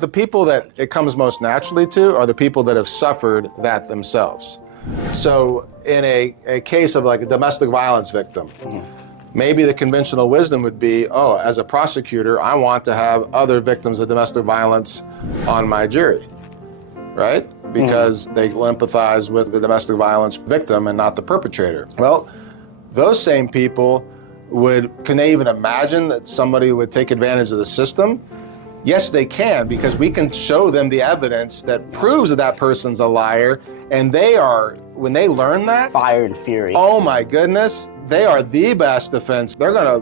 The people that it comes most naturally to are the people that have suffered that themselves. So in a case of like a domestic violence victim, maybe the conventional wisdom would be, oh, as a prosecutor, I want to have other victims of domestic violence on my jury, right? Because they will empathize with the domestic violence victim and not the perpetrator. Well, those same people can they even imagine that somebody would take advantage of the system? Yes, they can, because we can show them the evidence that proves that that person's a liar, and when they learn that, fire and fury. Oh my goodness, they are the best defense. They're gonna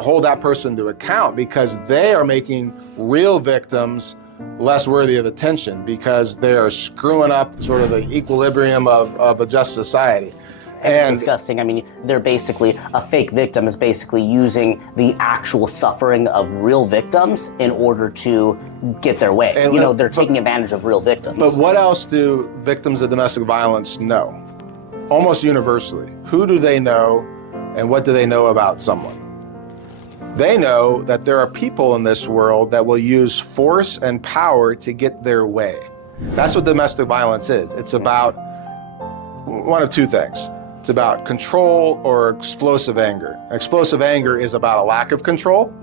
hold that person to account because they are making real victims less worthy of attention because they are screwing up sort of the equilibrium of a just society. It's disgusting. I mean, they're basically, a fake victim is basically using the actual suffering of real victims in order to get their way. And they're taking advantage of real victims. But what else do victims of domestic violence know? Almost universally. Who do they know and what do they know about someone? They know that there are people in this world that will use force and power to get their way. That's what domestic violence is. It's about one of two things. It's about control or explosive anger. Explosive anger is about a lack of control.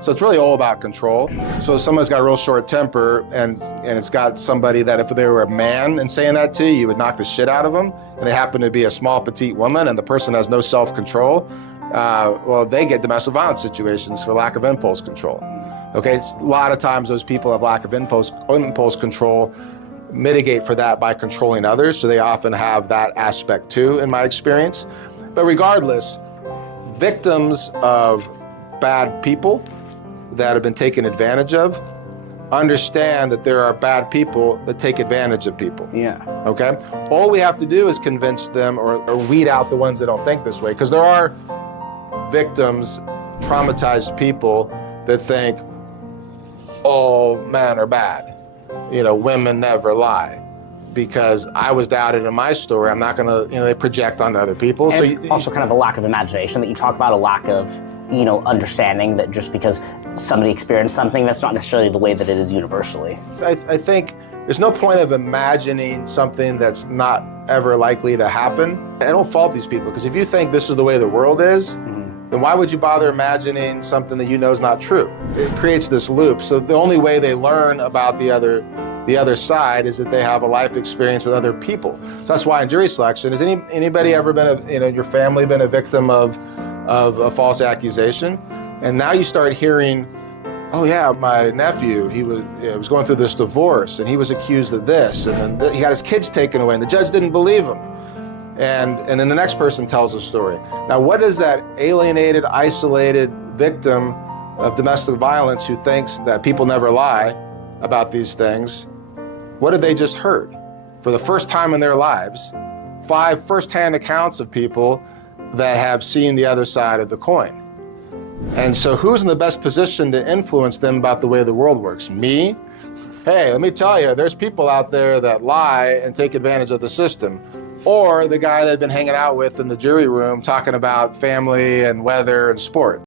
So it's really all about control. So if someone's got a real short temper and it's got somebody that if they were a man and saying that to you, you would knock the shit out of them, and they happen to be a small, petite woman and the person has no self-control, well, they get domestic violence situations for lack of impulse control. Okay, a lot of times those people have lack of impulse control, mitigate for that by controlling others, so they often have that aspect too, in my experience. But regardless, victims of bad people that have been taken advantage of understand that there are bad people that take advantage of people. Okay? All we have to do is convince them or weed out the ones that don't think this way, because there are victims, traumatized people that think all men are bad. Women never lie. Because I was doubted in my story, I'm not gonna, they project onto other people. And so it's also kind of a lack of imagination that you talk about, a lack of, understanding that just because somebody experienced something, that's not necessarily the way that it is universally. I think there's no point of imagining something that's not ever likely to happen. I don't fault these people, because if you think this is the way the world is, then why would you bother imagining something that you know is not true? It creates this loop. So the only way they learn about the other side is that they have a life experience with other people. So that's why in jury selection, has anybody ever been, your family been a victim of a false accusation? And now you start hearing, oh yeah, my nephew, he was going through this divorce and he was accused of this, and then he got his kids taken away and the judge didn't believe him. And then the next person tells a story. Now, what is that alienated, isolated victim of domestic violence who thinks that people never lie about these things? What have they just heard? For the first time in their lives, 5 first-hand accounts of people that have seen the other side of the coin. And so who's in the best position to influence them about the way the world works? Me? Hey, let me tell you, there's people out there that lie and take advantage of the system. Or the guy that I've been hanging out with in the jury room talking about family and weather and sport.